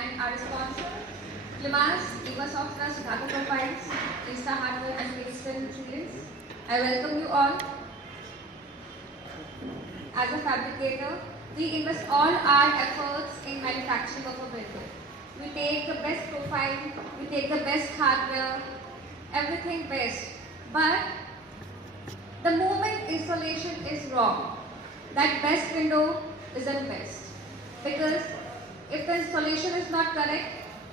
and our sponsor, Limas, Ecosoft Trust, Data Profiles, Insta Hardware and Digital Materials. I welcome you all. As a fabricator, we invest all our efforts in manufacturing of a window. We take the best profile, we take the best hardware, everything best. But the moment installation is wrong, that best window isn't best. Because if the installation is not correct,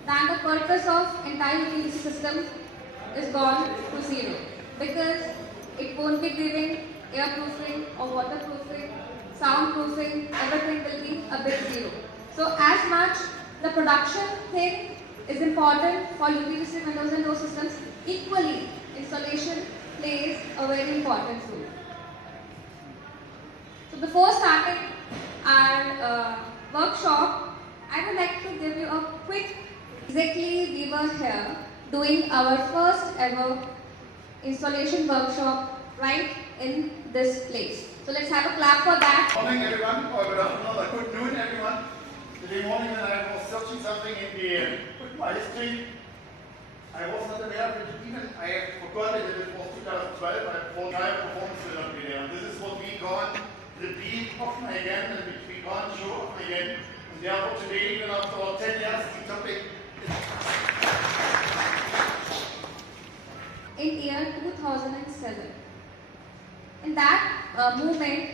then the purpose of entire UWDMA system is gone to zero. Because it won't be giving airproofing or waterproofing, soundproofing, everything will be a bit zero. So as much the production thing is important for UPVC windows and door systems, equally installation plays a very important role. So before starting our workshop, I would like to give you a quick, exactly we were here doing our first ever installation workshop right in this place. So let's have a clap for that. Good morning everyone, or good afternoon, or good noon everyone. Today morning when I was searching something in my history, I was not aware of it, even I forgot that it was 2012, I thought my performance will not be there. This is what we can't repeat often again, and which we can't show often again. And therefore today, even after 10 years, the topic is... In year 2007. In that movement,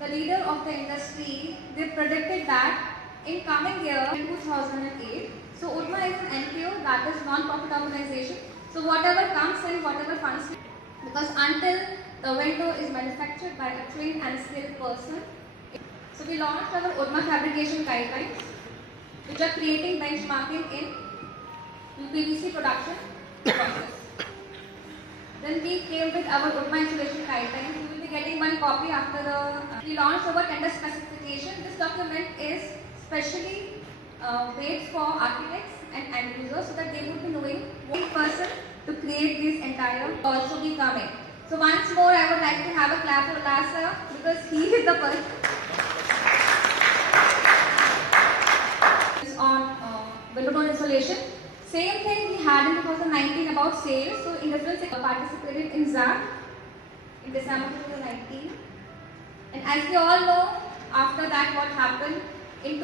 the leader of the industry, they predicted that in coming year, in 2008, so UWDMA is an NPO, that is non-profit organization. So whatever comes in, whatever funds, because until the window is manufactured by a trained and skilled person. So we launched our UWDMA fabrication guidelines, which are creating benchmarking in UPVC production process. Then we came with our UWDMA installation guidelines. You will be getting one copy after the... we launched our tender specification. This document is specially made for architects and end users so that they would be knowing what person to create this entire also be coming. So once more I would like to have a clap for Lasa because he is the person. It's on window door installation. Same thing we had in 2019 about sales. So in different participated in ZAC in December 2019. And as we all know, after that what happened in